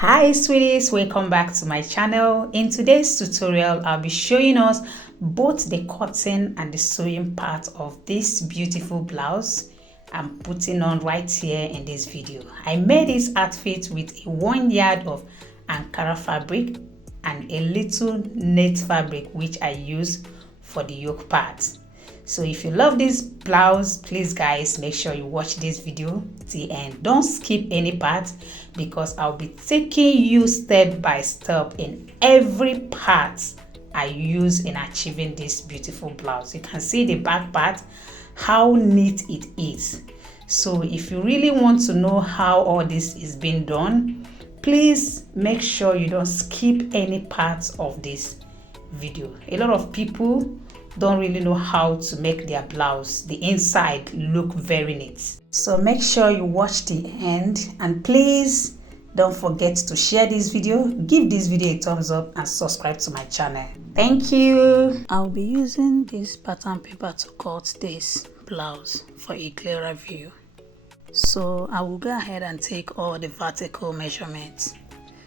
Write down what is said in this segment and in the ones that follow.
Hi sweeties, welcome back to my channel. In today's tutorial, I'll be showing us both the cutting and the sewing part of this beautiful blouse I'm putting on right here in this video. I made this outfit with a 1 yard of Ankara fabric and a little net fabric which I use for the yoke part. So if you love this blouse, please guys, make sure you watch this video till the end. Don't skip any part because I'll be taking you step by step in every part I use in achieving this beautiful blouse. You can see the back part, how neat it is. So if you really want to know how all this is being done, please make sure you don't skip any parts of this video. A lot of people don't really know how to make their blouse, the inside, look very neat. So make sure you watch the end, and please don't forget to share this video, give this video a thumbs up, and subscribe to my channel. Thank you. I'll be using this pattern paper to cut this blouse for a clearer view. So I will go ahead and take all the vertical measurements.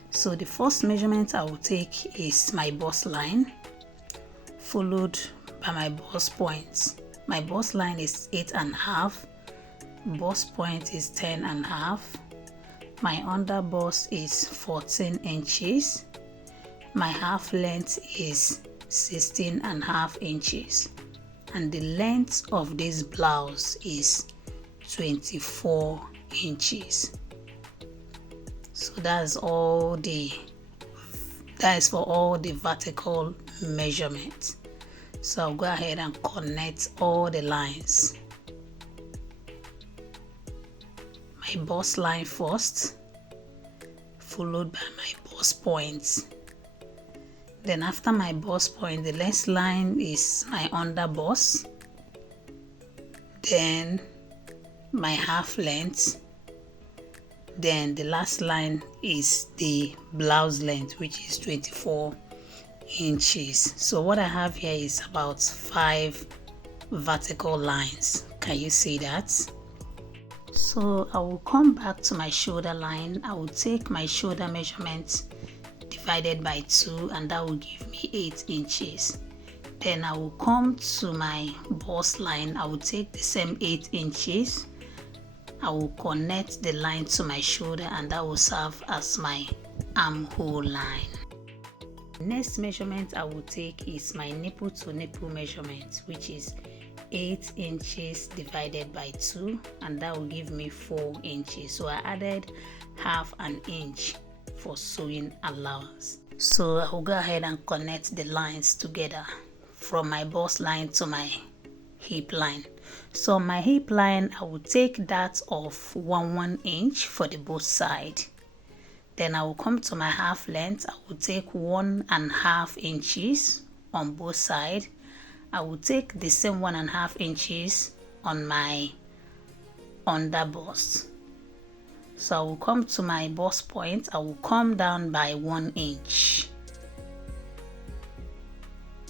So the first measurement I will take is my bust line, followed by my bust points. My bust line is 8.5, bust point is 10.5, my under bust is 14 inches, my half length is 16.5 inches, and the length of this blouse is 24 inches. So that's for all the vertical measurements. So I'll go ahead and connect all the lines. My bust line first, followed by my bust point. Then after my bust point, the next line is my under bust, then my half length, then the last line is the blouse length, which is 24 inches. So what I have here is about 5 vertical lines. Can you see that? So I will come back to my shoulder line. I will take my shoulder measurement divided by 2, and that will give me 8 inches. Then I will come to my bust line. I will take the same 8 inches. I will connect the line to my shoulder, and that will serve as my armhole line. Next measurement I will take is my nipple to nipple measurement, which is 8 inches divided by 2, and that will give me 4 inches. So I added half an inch for sewing allowance. So I will go ahead and connect the lines together from my bust line to my hip line. So my hip line, I will take that of 1 inch for the both sides. Then I will come to my half length. I will take 1.5 inches on both sides. I will take the same 1.5 inches on my under bust. So I will come to my bust point. I will come down by 1 inch.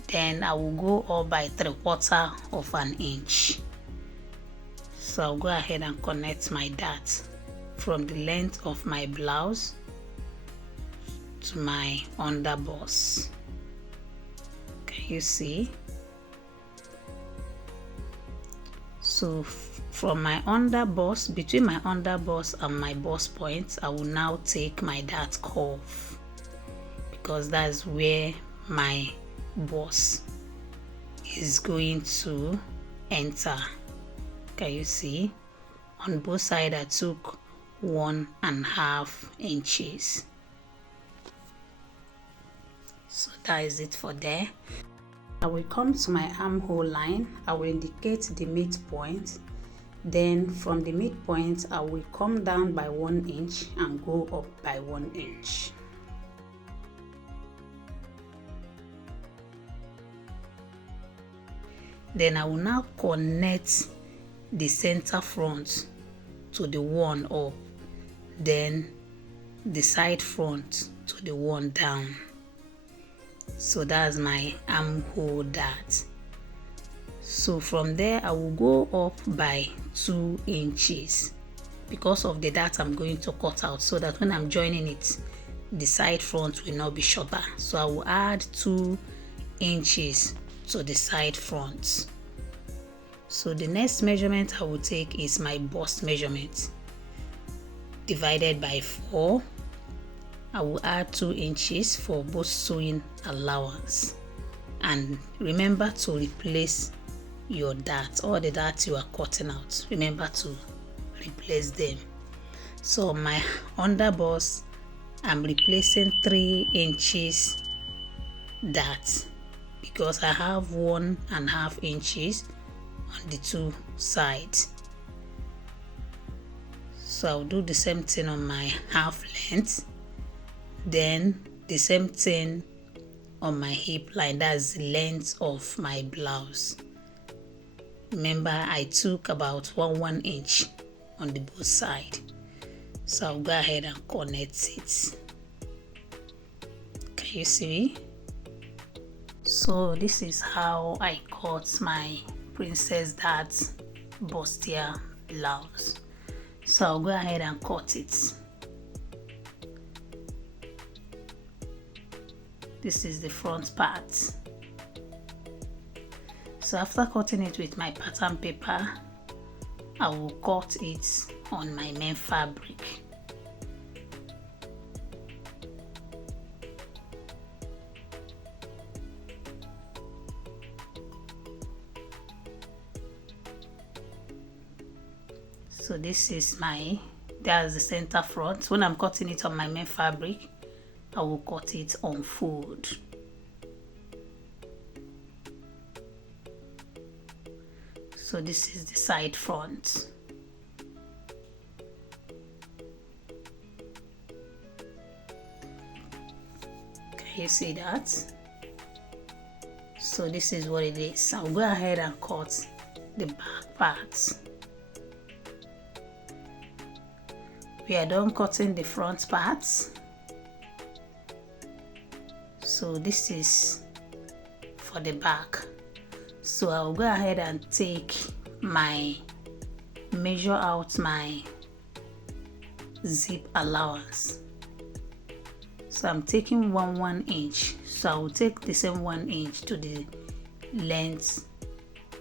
Then I will go up by 3/4 of an inch. So I'll go ahead and connect my dart from the length of my blouse to my under bust. Can you see? So from my under bust, between my under bust and my bust point, I will now take my dart curve, because that's where my bust is going to enter. Can you see? On both sides I took 1.5 inches. So that is it for there. I will come to my armhole line. I will indicate the midpoint. Then from the midpoint I will come down by 1 inch and go up by 1 inch. Then I will now connect the center front to the one up, then the side front to the one down. So that's my armhole dart. So from there I will go up by 2 inches because of the dart I'm going to cut out, so that when I'm joining it, the side front will not be shorter, so I will add 2 inches to the side front. So the next measurement I will take is my bust measurement divided by 4. I will add 2 inches for both sewing allowance, and remember to replace your darts, all the darts you are cutting out, remember to replace them. So my under bust, I'm replacing 3 inches dart because I have 1.5 inches on the 2 sides. So I'll do the same thing on my half length, then the same thing on my hip line, that's the length of my blouse. Remember, I took about 1 inch on the both side, so I'll go ahead and connect it. Can you see? So this is how I cut my princess dart bustier blouse. So I'll go ahead and cut it. This is the front part. So after cutting it with my pattern paper, I will cut it on my main fabric. So this is that's the center front. When I'm cutting it on my main fabric, I will cut it on fold. So this is the side front. Can you see that? So this is what it is. I'll go ahead and cut the back parts. We are done cutting the front parts. So this is for the back. So I'll go ahead and measure out my zip allowance. So I'm taking 1 inch. So I will take the same 1 inch to the length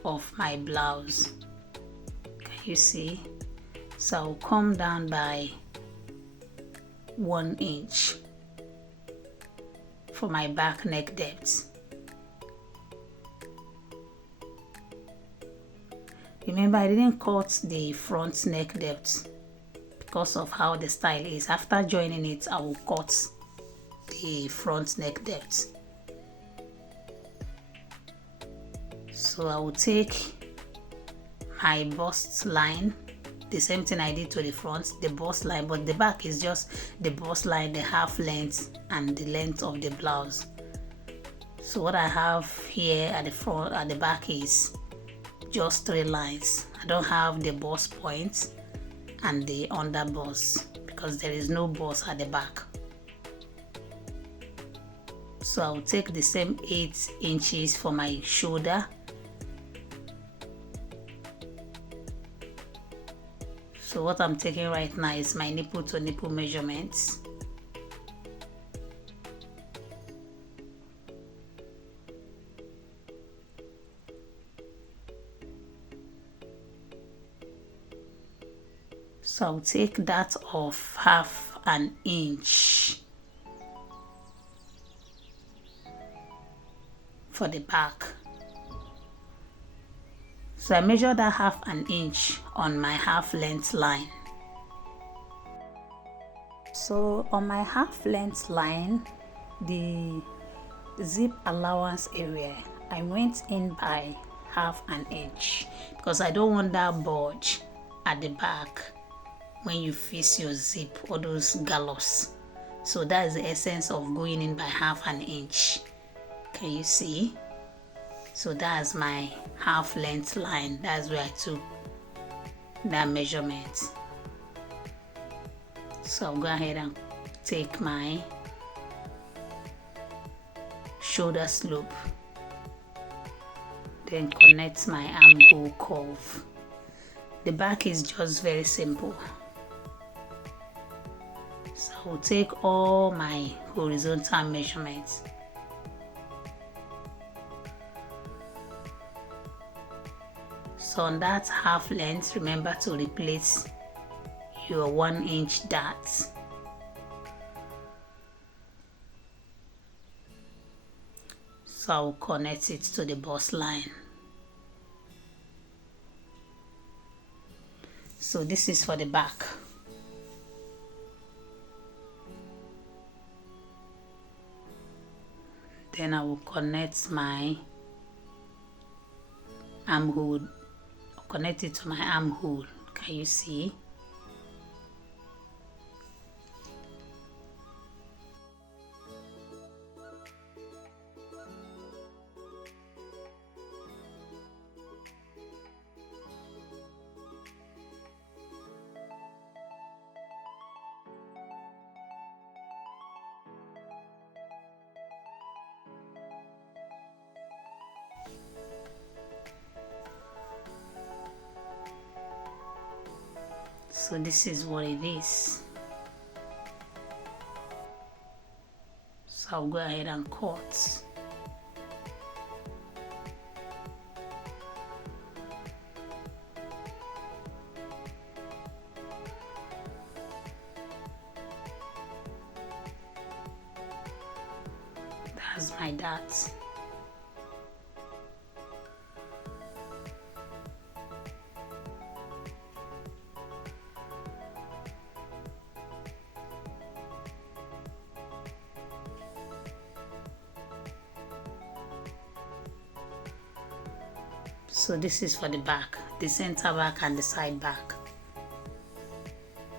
of my blouse. Can you see? So I'll come down by 1 inch for my back neck depth. Remember, I didn't cut the front neck depth because of how the style is. After joining it, I will cut the front neck depth. So I will take my bust line, the same thing I did to the front, the bust line, but the back is just the bust line, the half length and the length of the blouse. So what I have here at the front, at the back, is just 3 lines. I don't have the bust point and the under bust because there is no bust at the back. So I'll take the same 8 inches for my shoulder. So what I'm taking right now is my nipple to nipple measurements. So I'll take that of 1/2 inch for the back. So I measure that 1/2 inch on my half length line. So on my half length line, the zip allowance area, I went in by 1/2 inch because I don't want that bulge at the back when you fix your zip, all those gallops. So that is the essence of going in by 1/2 inch. Can you see? So that's my half length line. That's where I took that measurement. So I'll go ahead and take my shoulder slope, then connect my armhole curve. The back is just very simple. So I will take all my horizontal measurements. So on that half length, remember to replace your 1-inch dart. So I'll connect it to the bust line. So this is for the back. Then I will connect my armhole. I'll connect it to my armhole. Can you see? So this is what it is. So I'll go ahead and cut. That's my dart. So this is for the back, the center back and the side back.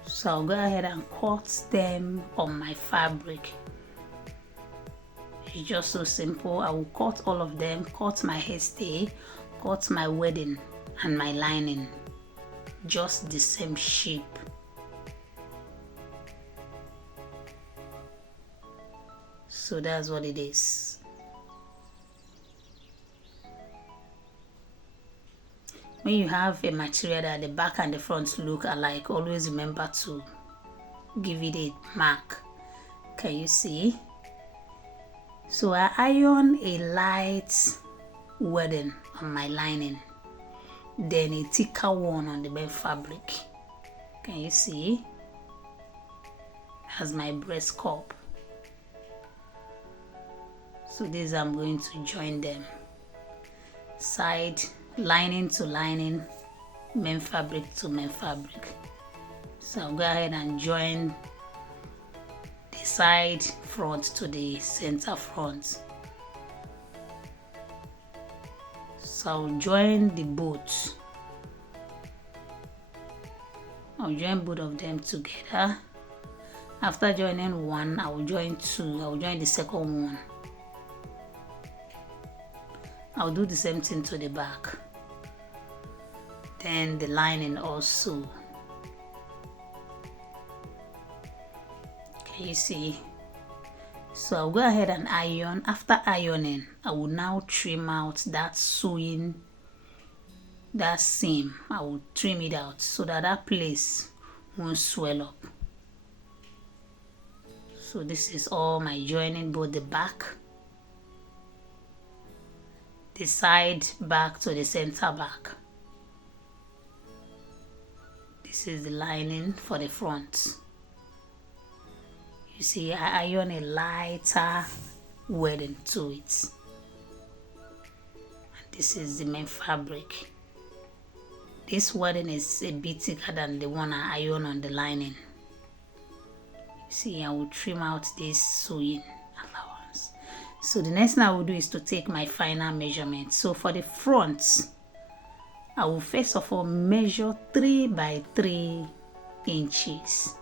So I'll go ahead and cut them on my fabric. It's just so simple. I will cut all of them, cut my hairstay, cut my wedding and my lining, just the same shape. So that's what it is. When you have a material that the back and the front look alike, always remember to give it a mark. Can you see? So I iron a light wedding on my lining, then a thicker one on the main fabric. Can you see? That's my breast cup. So this I'm going to join them. Side lining to lining, main fabric to main fabric. So I'll go ahead and join the side front to the center front. So I'll join the both. I'll join both of them together. After joining one, I will join two. I will join the second one. I'll do the same thing to the back. Then the lining also. Can you see? So I'll go ahead and iron. After ironing, I will now trim out that sewing, that seam. I will trim it out so that that place won't swell up. So this is all my joining, both the back, the side back to the center back. This is the lining for the front. You see, I iron a lighter wedding to it. And this is the main fabric. This wedding is a bit thicker than the one I iron on the lining. You see, I will trim out this sewing allowance. So the next thing I will do is to take my final measurement. So for the front, I will first of all measure 3 by 3 inches.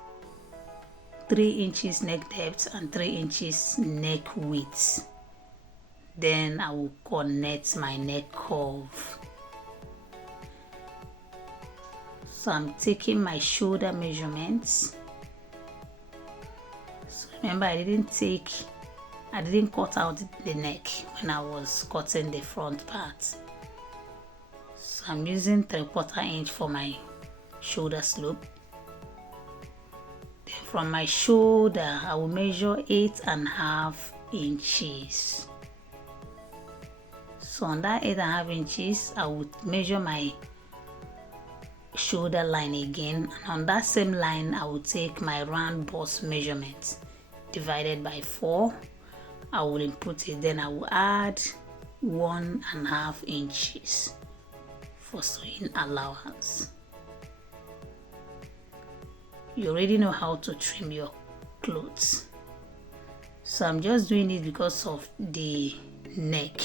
3 inches neck depth and 3 inches neck width. Then I will connect my neck curve. So I'm taking my shoulder measurements. So remember, I didn't cut out the neck when I was cutting the front part. So I'm using 3/4 inch for my shoulder slope. From my shoulder, I will measure 8.5 inches. So on that 8.5 inches, I would measure my shoulder line again, and on that same line, I will take my round bust measurement divided by 4. I will input it, then I will add 1.5 inches for sewing allowance. You already know how to trim your clothes, so I'm just doing it because of the neck,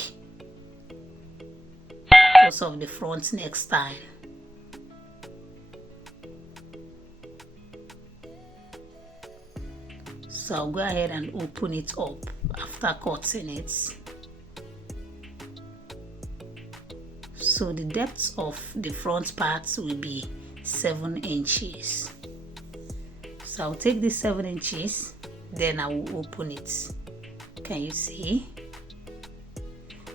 because of the front neck style. So I'll go ahead and open it up after cutting it. So the depth of the front part will be 7 inches. So I'll take this 7 inches, then I will open it. Can you see?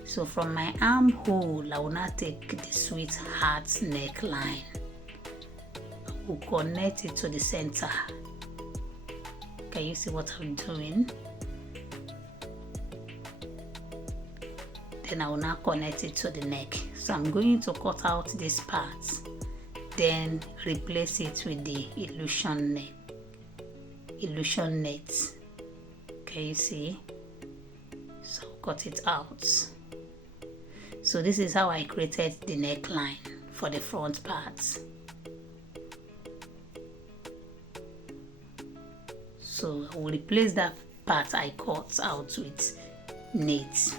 So from my armhole, I will now take the sweetheart neckline. I will connect it to the center. Can you see what I'm doing? Then I will now connect it to the neck. So I'm going to cut out this part, then replace it with the illusion net. Can you see? So cut it out. So this is how I created the neckline for the front part. So I will replace that part I cut out with net.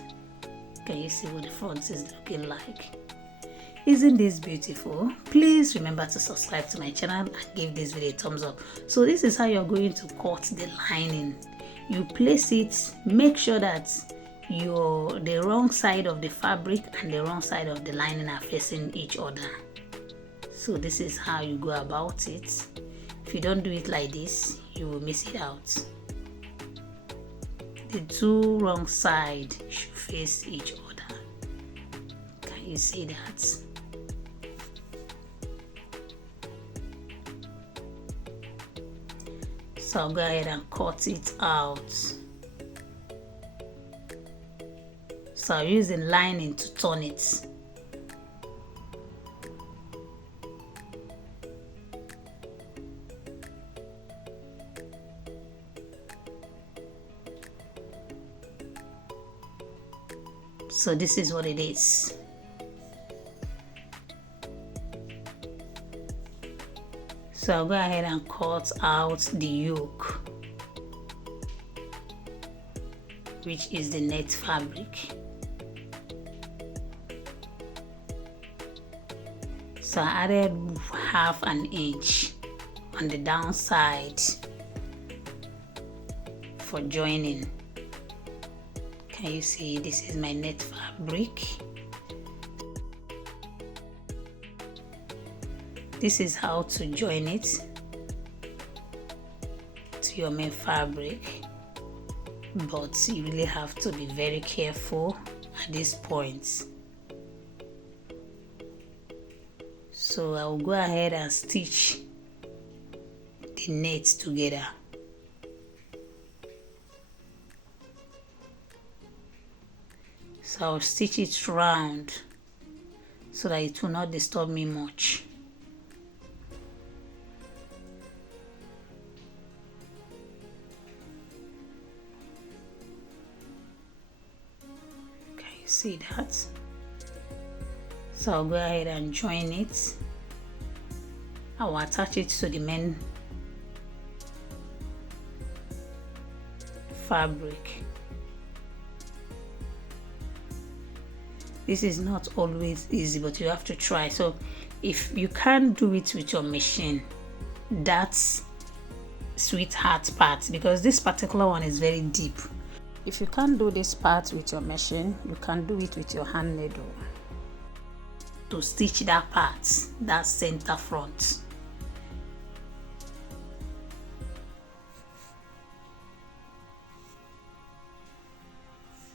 Can you see what the front is looking like? Isn't this beautiful? Please remember to subscribe to my channel and give this video a thumbs up. So this is how you're going to cut the lining. You place it, make sure that the wrong side of the fabric and the wrong side of the lining are facing each other. So this is how you go about it. If you don't do it like this, you will miss it out. The two wrong sides should face each other. Can you see that? So I'll go ahead and cut it out. So I'll use the lining to turn it. So this is what it is. So I'll go ahead and cut out the yoke, which is the net fabric. So I added 1/2 inch on the downside for joining. Can you see? This is my net fabric. This is how to join it to your main fabric, but you really have to be very careful at this point. So I will go ahead and stitch the net together. So I'll stitch it round so that it will not disturb me much. Can you see that? So I'll go ahead and join it. I will attach it to the main fabric. This is not always easy, but you have to try. So if you can't do it with your machine, that's sweetheart part, because this particular one is very deep. If you can't do this part with your machine, you can do it with your hand needle to stitch that part, that center front.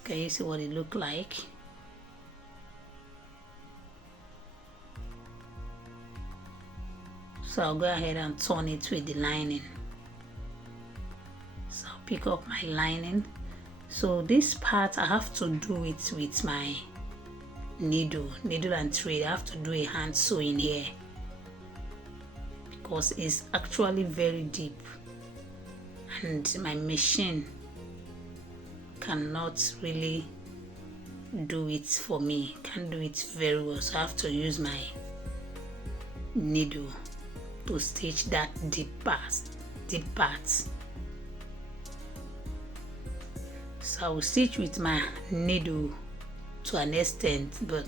Can you see what it look like? So I'll go ahead and turn it with the lining. pick up my lining. So this part I have to do it with my needle and thread. I have to do a hand sewing here because it's actually very deep and my machine cannot really do it for me, can't do it very well, so I have to use my needle to stitch that deep part. So I will stitch with my needle to an extent, but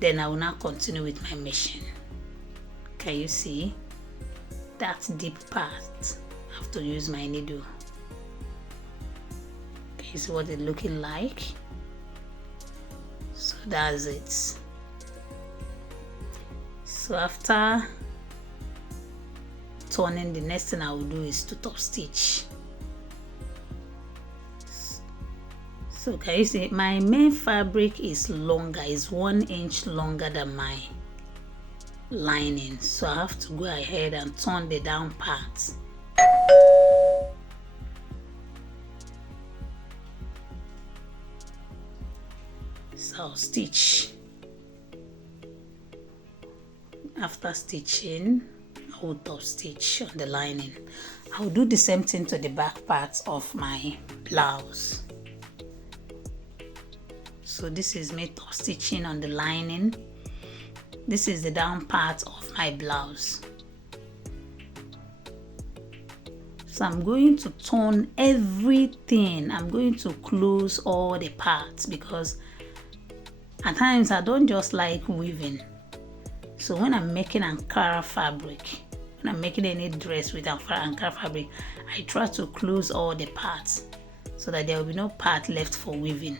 then I will now continue with my machine. Can you see that deep part? I have to use my needle. Can you see what it's looking like? So that's it. So after turning, the next thing I will do is to top stitch. So can you see my main fabric is longer, is 1 inch longer than my lining, so I have to go ahead and turn the down part. So I'll stitch. After stitching, I will top stitch on the lining. I will do the same thing to the back part of my blouse. So this is me top stitching on the lining. This is the down part of my blouse. So I'm going to turn everything. I'm going to close all the parts because at times I don't just like weaving. So when I'm making Ankara fabric, when I'm making any dress with Ankara fabric, I try to close all the parts so that there will be no part left for weaving.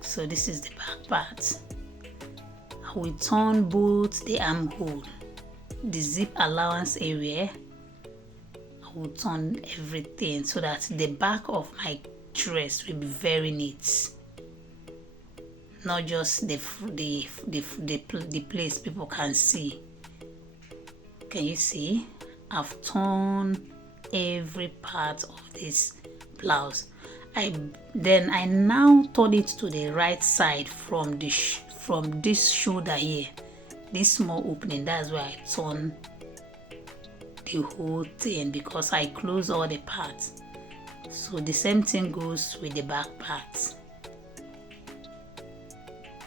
So this is the back part. I will turn both the armhole, the zip allowance area. I will turn everything so that the back of my dress will be very neat. Not just the place people can see. Can you see? I've turned every part of this blouse. I now turn it to the right side from this shoulder here, this small opening. That's where I turn the whole thing because I close all the parts. So the same thing goes with the back part.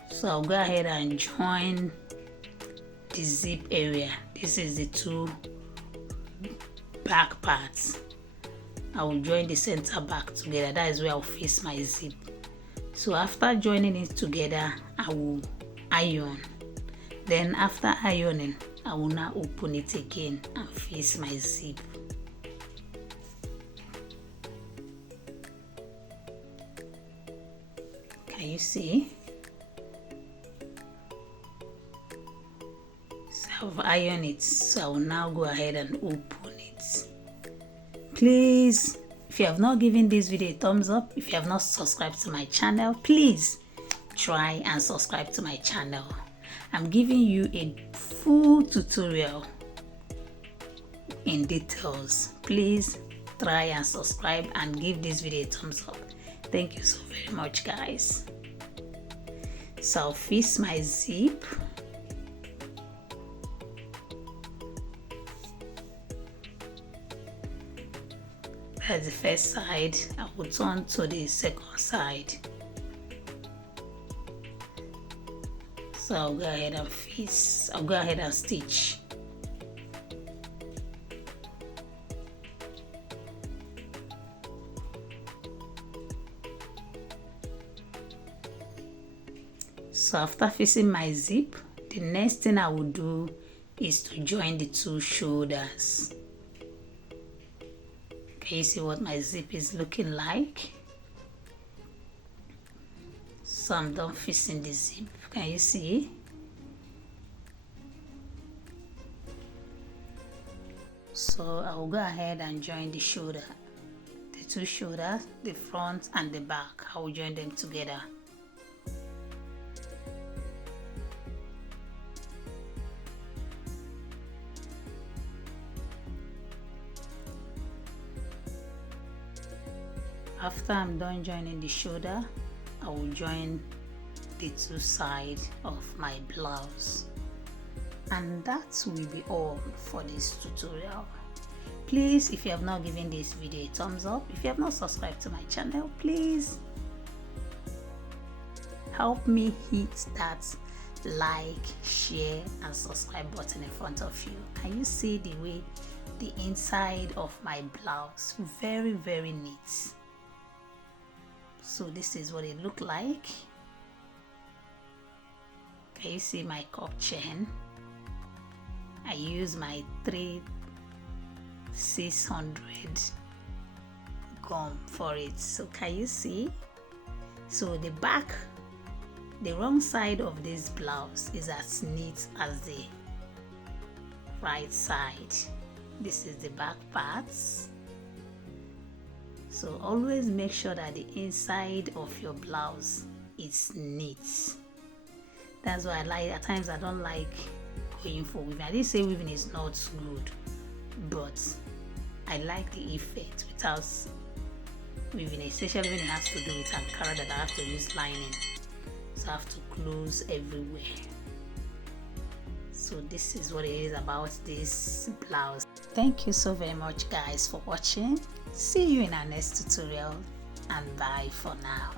So I'll go ahead and join the zip area. This is the two back parts. I will join the center back together. That is where I'll face my zip. So after joining it together, I will iron. Then after ironing, I will now open it again and face my zip. Can you see? So I've ironed it, so I will now go ahead and open it. Please, if you have not given this video a thumbs up, if you have not subscribed to my channel, please try and subscribe to my channel. I'm giving you a full tutorial in details. Please try and subscribe and give this video a thumbs up. Thank you so very much, guys. So I'll fix my zip. That's the first side. I will turn to the second side. So I'll go ahead and fix. I'll go ahead and stitch. So after fixing my zip, the next thing I will do is to join the two shoulders. Can you see what my zip is looking like? So I'm done fixing the zip. Can you see? So I will go ahead and join the shoulder, the two shoulders, the front and the back. I will join them together. after I'm done joining the shoulder, I will join the two sides of my blouse. And that will be all for this tutorial. Please, if you have not given this video a thumbs up, if you have not subscribed to my channel, please help me hit that like, share and subscribe button in front of you. Can you see the way the inside of my blouse? Very neat. So this is what it looked like. Can you see my cup chain? I use my 3600 gum for it. So can you see? So the back, the wrong side of this blouse is as neat as the right side. This is the back parts. So always make sure that the inside of your blouse is neat. That's why I like, at times I don't like going for weaving. I didn't say weaving is not good, but I like the effect without weaving, especially when it has to do with Ankara that I have to use lining. So I have to close everywhere. So this is what it is about this blouse. Thank you so very much guys for watching. See you in our next tutorial and bye for now.